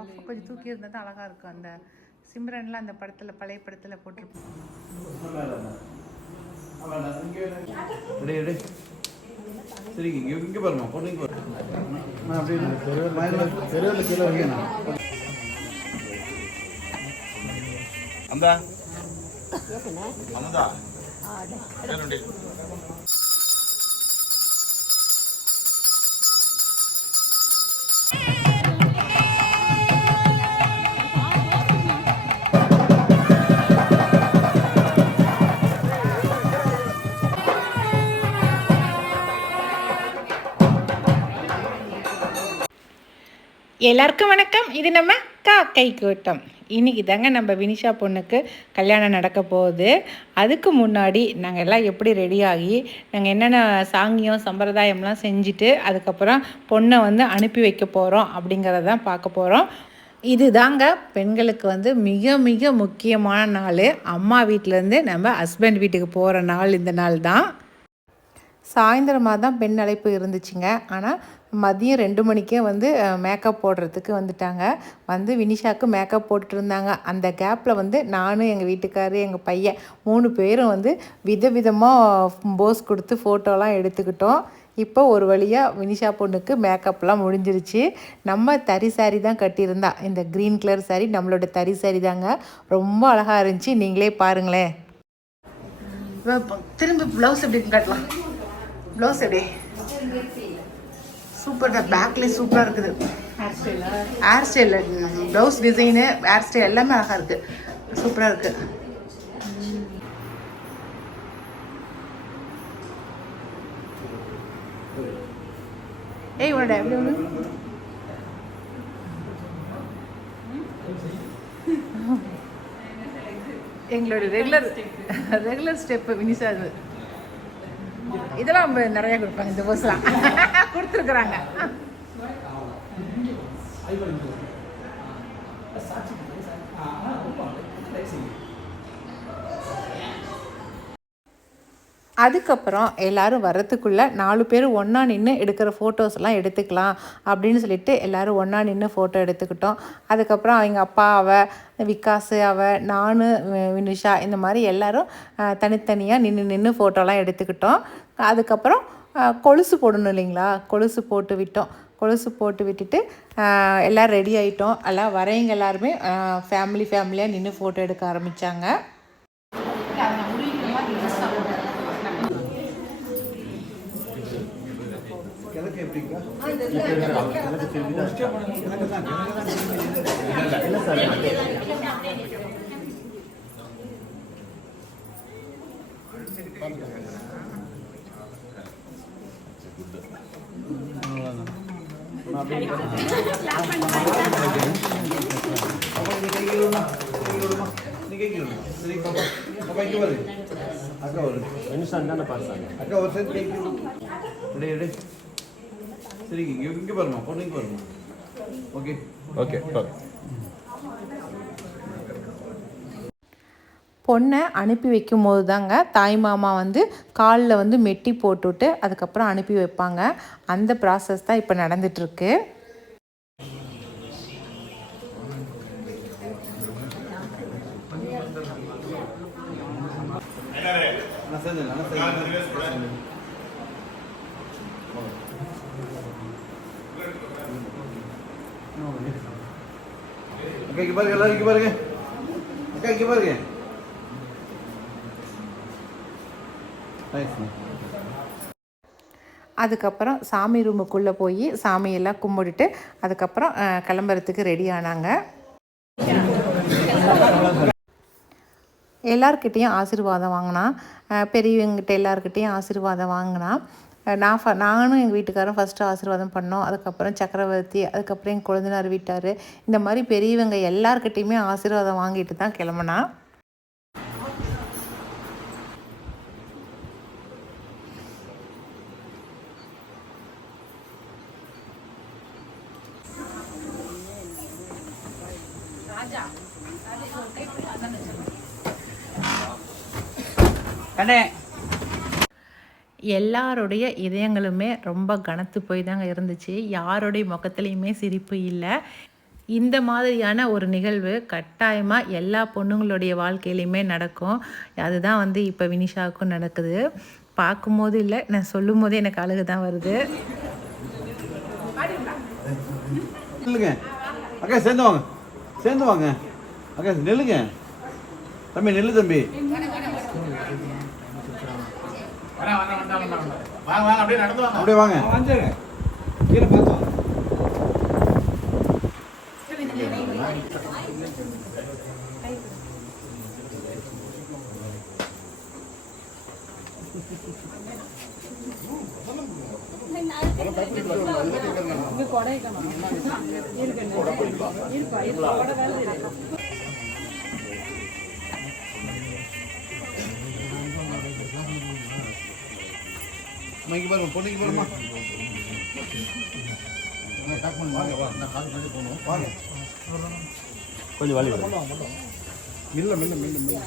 Puff கொஞ்சம் தூக்கி இருந்தால் தான் அழகாக இருக்கும். அந்த சிம்ரன்லாம் அந்த படத்தில் பழைய படத்தில் போட்டிருப்போம். சரி இங்கே பாருங்க பொண்ணுங்க அந்த அமுதா எல்லாருக்கும் வணக்கம். இது நம்ம காக்கை கூட்டம். இன்றைக்கி தாங்க நம்ம வினிஷா பொண்ணுக்கு கல்யாணம் நடக்க போகுது. அதுக்கு முன்னாடி நாங்கள் எல்லாம் எப்படி ரெடியாகி நாங்கள் என்னென்ன சாங்கியம் சம்பிரதாயம்லாம் செஞ்சுட்டு அதுக்கப்புறம் பொண்ணை வந்து அனுப்பி வைக்க போகிறோம் அப்படிங்கிறதான் பார்க்க போகிறோம். இது தாங்க பெண்களுக்கு வந்து மிக மிக முக்கியமான நாள். அம்மா வீட்டிலேருந்து நம்ம ஹஸ்பண்ட் வீட்டுக்கு போகிற நாள் இந்த நாள் தான். சாயந்தரமாக தான் பெண் அழைப்பு இருந்துச்சுங்க. ஆனால் மதியம் 2 மணிக்கே வந்து மேக்கப் போடுறதுக்கு வந்துட்டாங்க. வந்து வினிஷாவுக்கு மேக்கப் போட்டுருந்தாங்க. அந்த கேப்பில் வந்து நானும் எங்கள் வீட்டுக்காரு எங்கள் பையன் 3 பேரும் வந்து விதவிதமாக போஸ் கொடுத்து ஃபோட்டோலாம் எடுத்துக்கிட்டோம். இப்போ ஒரு வழியாக வினிஷா பொண்ணுக்கு மேக்கப்லாம் முடிஞ்சிருச்சு. நம்ம தறி சாரி தான் கட்டியிருந்தா. இந்த க்ரீன் கலர் சாரி நம்மளோட தறி சாரி தாங்க. ரொம்ப அழகாக இருந்துச்சு. நீங்களே பாருங்களேன். திரும்பி ப்ளவுஸ் எப்படி காட்டலாம். ப்ளவுஸ் எப்படி சூப்பர் தான். பேக்லேயே சூப்பராக இருக்குது. Hair style blouse design hair style எல்லாமே அழகாக இருக்குது. சூப்பராக இருக்குது. ஏய் உன்னோட எப்படி ஒன்று எங்களோட ரெகுலர் ஸ்டெப்பு வினிஷா. அது இதெல்லாம் நிறைய கொடுப்பாங்க. இந்த போஸ்லாம் கொடுத்துருக்குறாங்க. அதுக்கப்புறம் எல்லோரும் வர்றதுக்குள்ளே 4 பேர் ஒன்றா நின்று எடுக்கிற ஃபோட்டோஸ்லாம் எடுத்துக்கலாம் அப்படின்னு சொல்லிட்டு எல்லோரும் ஒன்றா நின்று ஃபோட்டோ எடுத்துக்கிட்டோம். அதுக்கப்புறம் அவங்க அப்பா, விகாஸ், நான், வினிஷா இந்த மாதிரி எல்லோரும் தனித்தனியாக நின்று ஃபோட்டோலாம் எடுத்துக்கிட்டோம். அதுக்கப்புறம் கொலுசு போடணும் இல்லைங்களா, கொலுசு போட்டு விட்டோம். கொலுசு போட்டு விட்டுட்டு எல்லோரும் ரெடி ஆகிட்டோம். எல்லாம் வரவங்க எல்லாருமே ஃபேமிலியாக நின்று ஃபோட்டோ எடுக்க ஆரம்பித்தாங்க. சரி இங்கே பாருங்க பொண்ணுங்க பாருங்க. Okay okay. பொண்ணை அனுப்பி வைக்கும் போது தாங்க தாய் மாமா வந்து காலில் வந்து மெட்டி போட்டுவிட்டு அதுக்கப்புறம் அனுப்பி வைப்பாங்க. அந்த ப்ராசஸ் தான் இப்போ நடந்துகிட்ருக்கு. அக்கா இங்கே பாருங்க, எல்லாரும் இங்கே பாருங்க. அக்கா இங்கே பாருங்க. அதுக்கப்புறம் சாமி ரூமுக்குள்ளே போய் சாமியெல்லாம் கும்பிட்டுட்டு அதுக்கப்புறம் கிளம்புறதுக்கு ரெடி ஆனாங்க. எல்லார்கிட்டேயும் ஆசீர்வாதம் வாங்கினா, பெரியவங்கிட்ட எல்லாருக்கிட்டேயும் ஆசீர்வாதம் வாங்கினா. நானும் எங்கள் வீட்டுக்காரும் ஃபஸ்ட்டு ஆசீர்வாதம் பண்ணோம். அதுக்கப்புறம் சக்கரவர்த்தி, அதுக்கப்புறம் எங்கள் கொழுந்தனார் வீட்டார், இந்த மாதிரி பெரியவங்க எல்லார்கிட்டையுமே ஆசீர்வாதம் வாங்கிட்டு தான் கிளம்புனா. எல்லாருடைய இதயங்களுமே ரொம்ப கனத்து போய் தாங்க இருந்துச்சு. யாருடைய முகத்துலேயுமே சிரிப்பு இல்லை. இந்த மாதிரியான ஒரு நிகழ்வு கட்டாயமாக எல்லா பொண்ணுங்களுடைய வாழ்க்கையிலையுமே நடக்கும். அதுதான் வந்து இப்போ வினிஷாவுக்கும் நடக்குது. பார்க்கும்போது இல்லை, நான் சொல்லும் போதே எனக்கு அழுகு தான் வருது. நில்லுங்க அக்கா, சேர்ந்து வாங்க, சேர்ந்து வாங்க அக்கா, நில்லுங்க தம்பி, நில்லு தம்பி. அப்படியே வாங்க, கீழே பார்த்து வாங்க. அம்மாக்கு பாருங்க, பொண்ணுக்கு பாருமா. கொஞ்சம் வலி மில்ல மில்ல மில்ல மில்ல.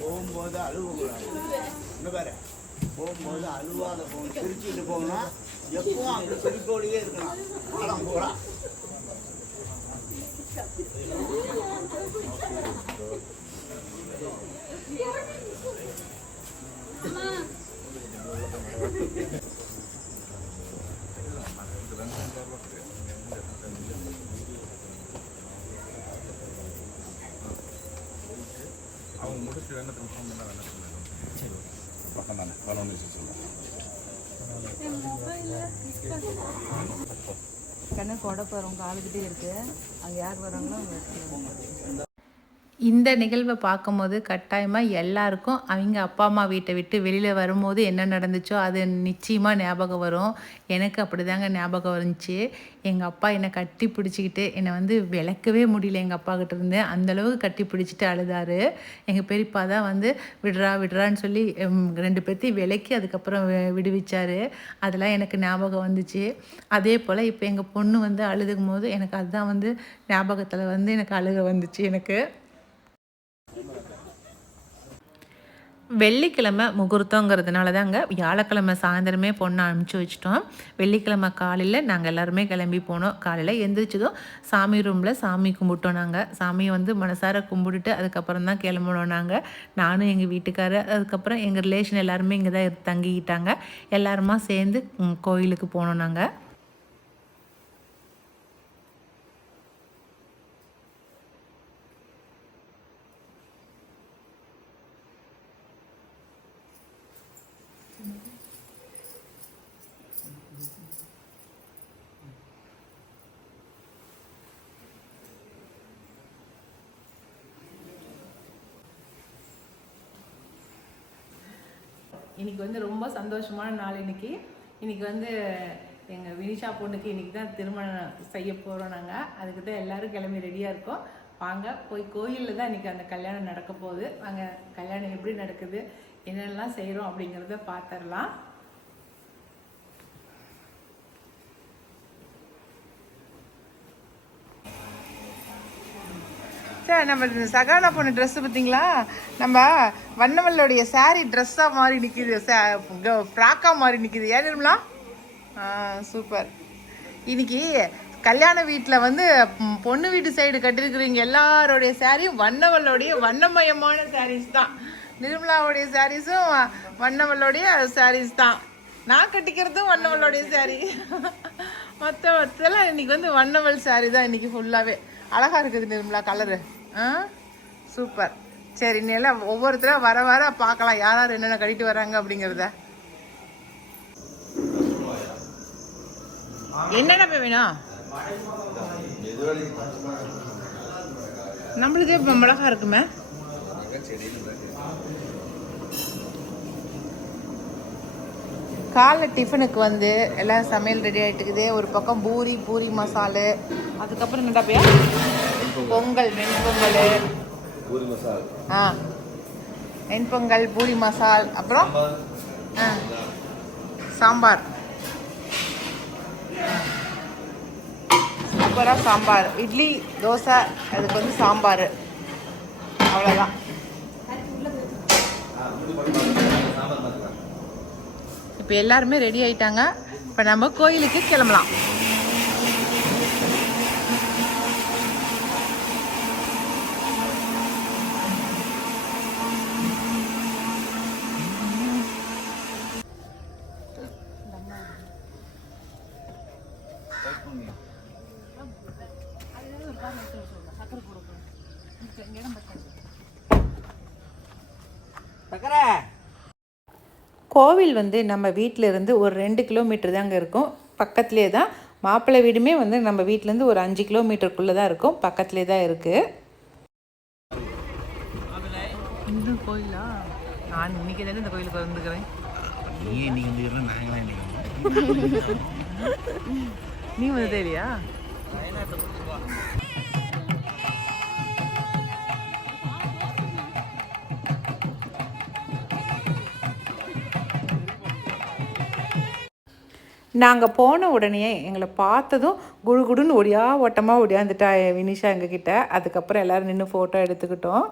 போகும்போது அழுவக்கூடாது. போகும்போது அழுவாத போகணும், சிரிச்சுட்டு போகணும். எப்பவும் அங்கே சிரிப்போடையே இருக்கலாம். காலம் பூரா அவங்க முடிச்சு வேணா கன்ஃபார்ம் பண்ண வேணா பக்கம் தானே 11 சொல்லுங்கள். கண்ணு கொடை போகிறவங்க காலுக்கிட்டே இருக்கு, அங்கே யார் வராங்களோ இந்த நிகழ்வை பார்க்கும்போது கட்டாயமாக எல்லாருக்கும் அவங்க அப்பா அம்மா வீட்டை விட்டு வெளியில் வரும்போது என்ன நடந்துச்சோ அது நிச்சயமாக ஞாபகம் வரும். எனக்கு அப்படி தாங்க ஞாபகம் வந்துச்சு. எங்கள் அப்பா என்னை கட்டி பிடிச்சிக்கிட்டு என்னை வந்து விளக்கவே முடியல, எங்கள் அப்பா கிட்ட இருந்து அந்தளவுக்கு கட்டி பிடிச்சிட்டு அழுதாரு. எங்கள் பெரியப்பா தான் வந்து விடுறான்னு சொல்லி 2 பேர்த்தையும் விலக்கி அதுக்கப்புறம் விடுவிச்சார். அதெல்லாம் எனக்கு ஞாபகம் வந்துச்சு. அதே போல் இப்போ எங்கள் பொண்ணு வந்து அழுதுக்கும் போது எனக்கு அதுதான் வந்து ஞாபகத்தில் வந்து எனக்கு அழுக வந்துச்சு. எனக்கு வெள்ளிக்கிழமை முகூர்த்தங்கிறதுனால தாங்க வியாழக்கிழமை சாயந்தரமே பொண்ணை அனுப்பிச்சி வச்சிட்டோம். வெள்ளிக்கிழமை காலையில் நாங்கள் எல்லாருமே கிளம்பி போனோம். காலையில் எந்திரிச்சதும் சாமி ரூமில் சாமி கும்பிட்டோம். நாங்கள் சாமியை வந்து மனசார கும்பிட்டுட்டு அதுக்கப்புறம் தான் கிளம்புனோம். நானும் எங்கள் வீட்டுக்காரர், அதுக்கப்புறம் எங்கள் ரிலேஷன் எல்லாருமே இங்கே தான் தங்கிக்கிட்டாங்க. எல்லாருமா சேர்ந்து கோயிலுக்கு போனோம். நாங்கள் இன்றைக்கி வந்து ரொம்ப சந்தோஷமான நாள். இன்றைக்கி வந்து எங்கள் வினிஷா பொண்ணுக்கு இன்றைக்கி தான் திருமணம் செய்ய போகிறோம். நாங்கள் அதுக்கு தான் எல்லோரும் கிளம்பி ரெடியாக இருக்கோம். வாங்க போய் கோயிலில் தான் இன்றைக்கி அந்த கல்யாணம் நடக்க போகுது. வாங்க கல்யாணம் எப்படி நடக்குது, என்னெல்லாம் செய்கிறோம் அப்படிங்கிறத பார்த்துடலாம். சார், நம்ம சகானா பொண்ணு ட்ரெஸ்ஸு பார்த்தீங்களா? நம்ம வண்ணவல்லோடைய சாரீ ட்ரெஸ்ஸாக மாறி நிற்கிது, ஃப்ராக்காக மாறி நிற்கிது. ஏன் நிர்மலா? சூப்பர். இன்னைக்கு கல்யாண வீட்டில் வந்து பொண்ணு வீட்டு சைடு கட்டிருக்கிறீங்க எல்லாரோடைய சாரியும் வண்ணவல்லோடைய வண்ணமயமான சாரீஸ் தான். நிர்மலாவுடைய சாரீஸும் வண்ணவல்லோடைய சாரீஸ் தான். நான் கட்டிக்கிறதும் வண்ணவல்லோடைய சாரீ. மற்றெல்லாம் இன்னைக்கு வந்து வண்ணவல் சாரீ தான் இன்னைக்கு ஃபுல்லாகவே. அழகாக இருக்குது நிர்மலா கலரு. சூப்பர். சரி, நீ எல்லாம் ஒவ்வொருத்தரும் வர வர பார்க்கலாம் யார் யார் என்னென்ன கட்டிட்டு வராங்க அப்படிங்கிறத. என்னென்ன வேணும் நம்மளுக்கே இப்போ மிளகா இருக்குமே. காலைல டிஃபனுக்கு வந்து எல்லாம் சமையல் ரெடி ஆகிட்டுக்குது. ஒரு பக்கம் பூரி மசாலு, அதுக்கப்புறம் என்னடா பையா பொங்கல், வெண்பொங்கல், வெண்பொங்கல், பூரி மசால், அப்புறம் சாம்பார். சூப்பராக சாம்பார். இட்லி, தோசை, அதுக்கு வந்து சாம்பார். அவ்வளோதான். இப்போ எல்லாருமே ரெடி ஆயிட்டாங்க. இப்போ நம்ம கோயிலுக்கு கிளம்பலாம். கோவில் வந்து நம்ம வீட்டில் இருந்து ஒரு 2 கிலோமீட்டர் தாங்க இருக்கும். பக்கத்துலேயே தான். மாப்பிள்ளை வீடுமே வந்து நம்ம வீட்டிலேருந்து ஒரு 5 கிலோமீட்டருக்குள்ளே தான் இருக்கும். பக்கத்துலேயே தான் இருக்குது. இந்த கோயிலா? நான் இன்னைக்கு தானே இந்த கோயிலுக்கு வந்துக்கிறேன். நீ வந்ததே இல்லையா? நாங்கள் போன உடனே எங்களை பார்த்ததும் குடுகுடுன்னு ஓட்டமாக ஓடியாந்துட்டா வினிஷா எங்ககிட்ட. அதுக்கப்புறம் எல்லோரும் நின்று ஃபோட்டோ எடுத்துக்கிட்டோம்.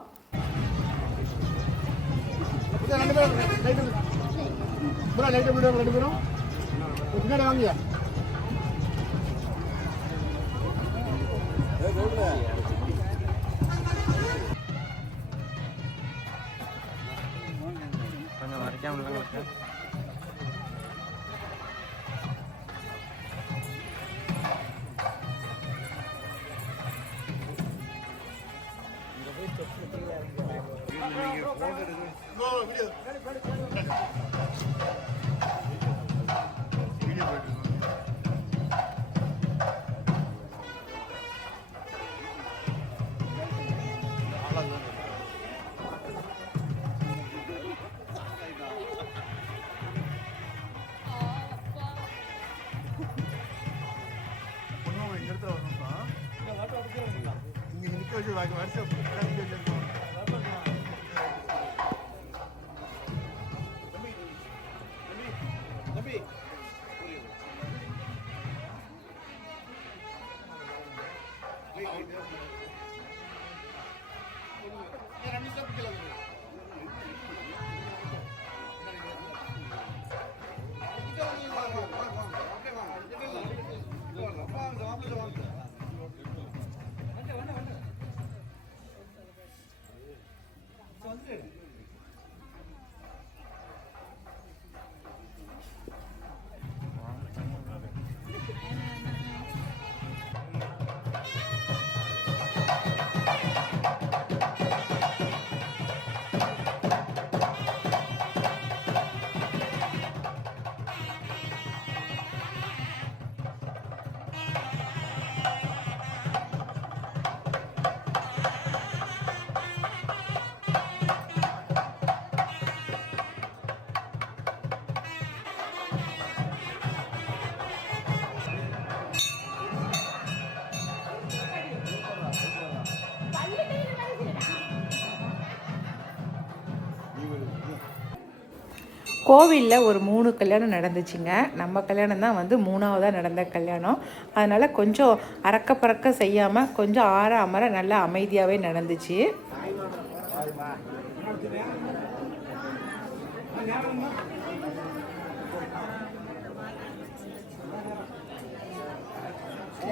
கோவிலில் ஒரு 3 கல்யாணம் நடந்துச்சுங்க. நம்ம கல்யாணம் தான் வந்து 3ஆவதாக நடந்த கல்யாணம். அதனால் கொஞ்சம் அறக்க பறக்க செய்யாமல் கொஞ்சம் ஆற அமர நல்லா அமைதியாகவே நடந்துச்சு.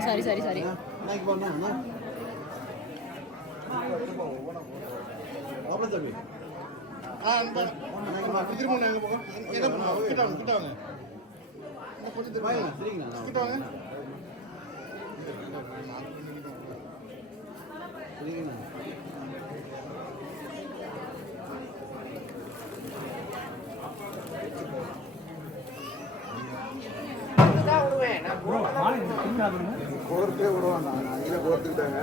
சரி சரி சரி கோர்த்தே விடுவாங்க. கோர்த்துக்கிட்டாங்க.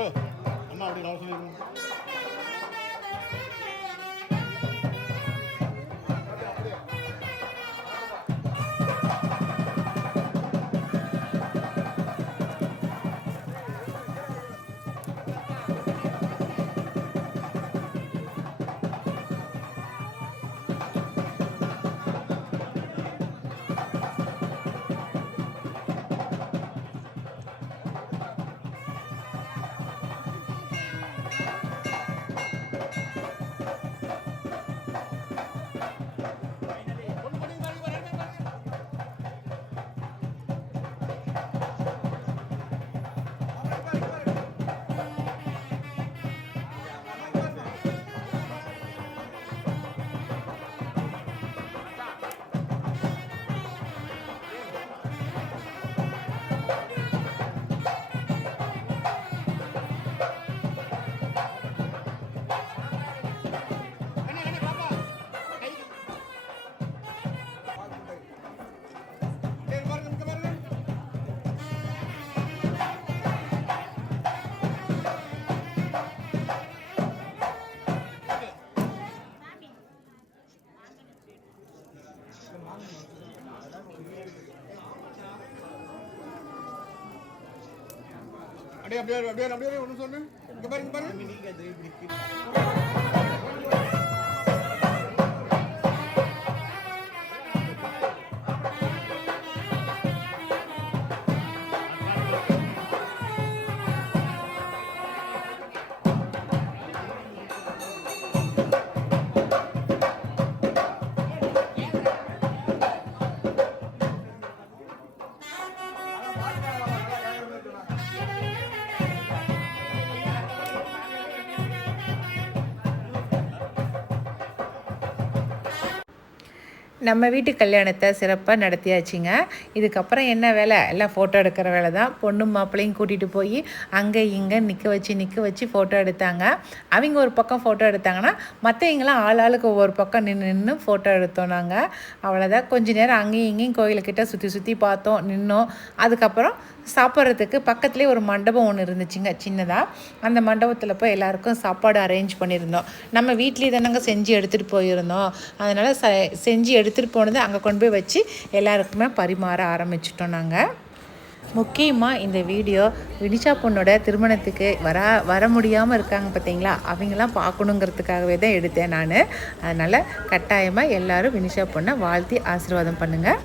ப்ரோ அம்மா அப்படி நான் சொல்லிடுறேன். அப்படியே ஒன்று சொல்லு. இங்க பாருங்க. நம்ம வீட்டு கல்யாணத்தை சிறப்பாக நடத்தியாச்சுங்க. இதுக்கப்புறம் என்ன வேலை? எல்லாம் ஃபோட்டோ எடுக்கிற வேலை தான். பொண்ணும் மாப்பிள்ளையும் கூட்டிகிட்டு போய் அங்கே இங்கே நிற்க வச்சு ஃபோட்டோ எடுத்தாங்க. அவங்க ஒரு பக்கம் ஃபோட்டோ எடுத்தாங்கன்னா மற்றவங்களாம் ஆளுக்கு ஒவ்வொரு பக்கம் நின்று ஃபோட்டோ எடுத்தோம் நாங்கள். அவ்வளோதான். கொஞ்ச நேரம் அங்கேயும் இங்கேயும் கோயிலுக்கிட்ட சுற்றி பார்த்தோம், நின்னோம். அதுக்கப்புறம் சாப்பிட்றதுக்கு பக்கத்துலேயே ஒரு மண்டபம் ஒன்று இருந்துச்சுங்க, சின்னதாக. அந்த மண்டபத்தில் போய் எல்லாருக்கும் சாப்பாடு அரேஞ்ச் பண்ணியிருந்தோம். நம்ம வீட்லேயே தானங்க செஞ்சு எடுத்துகிட்டு போயிருந்தோம். அதனால் செஞ்சு எடுத்துகிட்டு போனது அங்கே கொண்டு போய் வச்சு எல்லாருக்குமே பரிமாற ஆரம்பிச்சிட்டோம் நாங்கள். முக்கியமாக இந்த வீடியோ வினிஷா பொண்ணோட திருமணத்துக்கு வர முடியாமல் இருக்காங்க பார்த்தீங்களா, அவங்களாம் பார்க்கணுங்கிறதுக்காகவே தான் எடுத்தேன் நான். அதனால் கட்டாயமாக எல்லோரும் வினிஷா பொண்ணை வாழ்த்தி ஆசீர்வாதம் பண்ணுங்கள்.